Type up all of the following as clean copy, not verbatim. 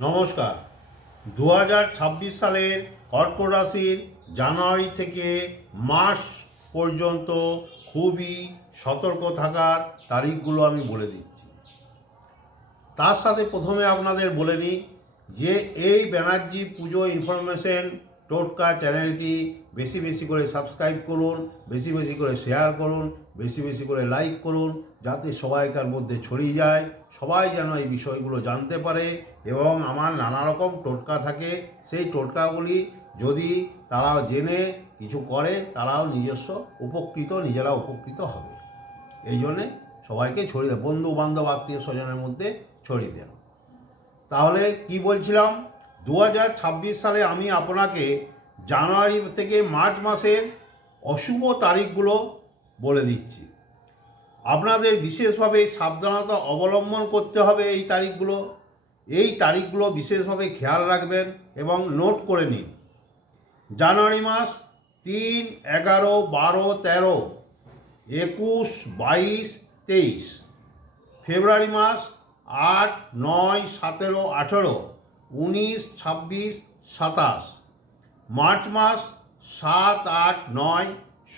নমস্কার। 2026 সালের কর্কট রাশির জানুয়ারি থেকে মার্চ পর্যন্ত খুবই সতর্ক থাকার তারিখগুলো আমি বলে দিচ্ছি। তার সাথে প্রথমে আপনাদের বলে নিই যে এই ব্যানার্জি পুজো ইনফরমেশন টোটকা চ্যানেলটি বেশি বেশি করে সাবস্ক্রাইব করুন, বেশি বেশি করে শেয়ার করুন, বেশি বেশি করে লাইক করুন, যাতে সবাইকার মধ্যে ছড়িয়ে যায়, সবাই যেন এই বিষয়গুলো জানতে পারে। এবং আমার নানা রকম টোটকা থাকে, সেই টোটকাগুলি যদি তারা জেনে কিছু করে তারাও নিজেরা উপকৃত হবে। এই জন্যে সবাইকে ছড়িয়ে দেন, বন্ধু বান্ধব আত্মীয় স্বজনের মধ্যে ছড়িয়ে দেন। তাহলে কি বলছিলাম, 2026 সালে আমি আপনাকে জানুয়ারি থেকে মার্চ মাসের অশুভ তারিখগুলো বলে দিচ্ছি। আপনাদের বিশেষভাবে সাবধানতা অবলম্বন করতে হবে। এই তারিখগুলো বিশেষভাবে খেয়াল রাখবেন এবং নোট করে নিন। জানুয়ারি মাস 3, 11, 12, 13, 21, 22, 23। ফেব্রুয়ারি মাস 8, 9, 17, 18, 19, 26, 27। মার্চ মাস 7, 8, 9,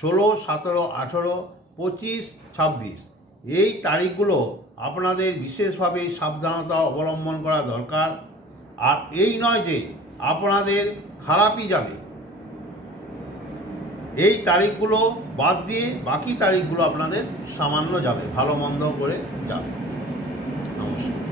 16, 17, 18, 25, 26। এই তারিখগুলো আপনাদের বিশেষভাবে সাবধানতা অবলম্বন করা দরকার। আর এই নয় যে আপনাদের খারাপই যাবে, এই তারিখগুলো বাদ দিয়ে বাকি তারিখগুলো আপনাদের সামান্য যাবে, ভালো মন্দ করে যাবে। নমস্কার।